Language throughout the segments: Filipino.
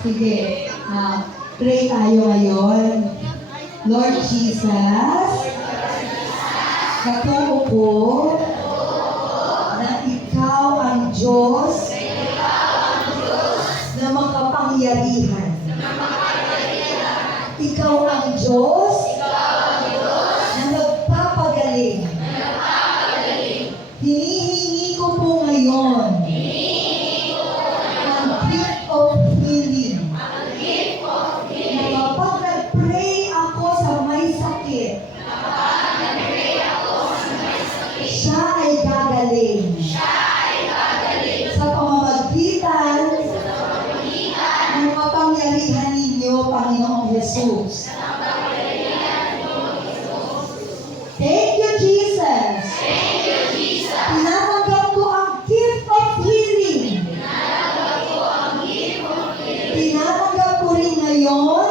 Sige, pray tayo ngayon. Lord Jesus, natuo ko na Ikaw ang Diyos na makapangyarihan. Ikaw ang Diyos na nagpapagaling. Hinihingi ko po ngayon ang gift of healing. Na kapag nag-pray ako sa may sakit, siya ay gagaling. Sa pamamagitan ng kapangyarihan ninyo, Panginoong Jesus. Thank you, Jesus. Tinatanggap ko ang gift of healing. Tinatanggap ko rin ngayon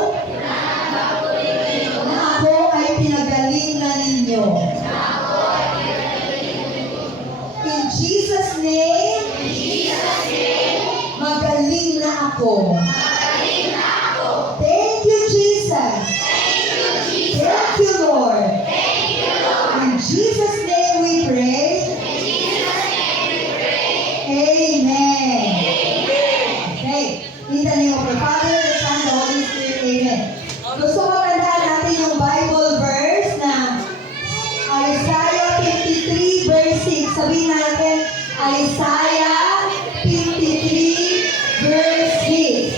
na ako ay pinagaling na ninyo. In Jesus' name, magaling na ako. Thank you, Jesus. Thank you, Lord. In Jesus' name we pray. Amen. Okay. In the name of the Father, the Son, the Holy Spirit. Amen. Gusto ko tandaan natin yung Bible verse na Isaiah 53 verse 6. Sabihin natin, Isaiah 53 verse 6.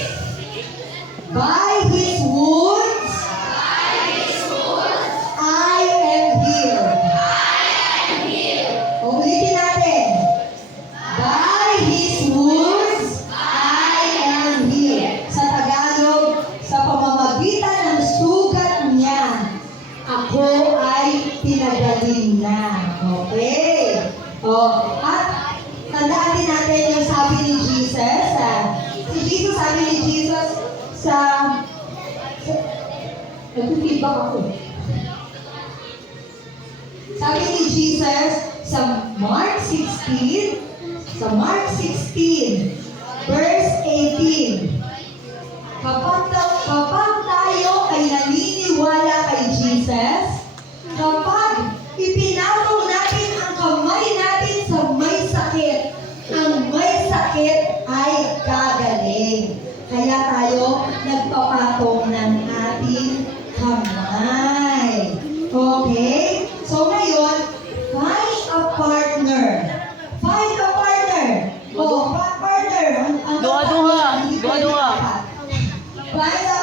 By His wounds, I am healed. Ulitin natin. By His wounds, I am healed. Sa Tagalog, sa pamamagitan ng sugat niya, ako ay pinagaling na. Okay? At tandaan din natin yung sabi ni Jesus. Sabi ni Jesus nag-feedback ako. Sabi ni Jesus sa Mark 16, verse 18, kapag tayo ay naniniwala kay Jesus, kapag ipinatong natin ang kamay natin sa may sakit, ang may sakit ay gagaling. Kaya tayo nagpapatong ng ating kamay. Okay? So ngayon, find a partner. Find a partner. Partner. Dua-dua. Find a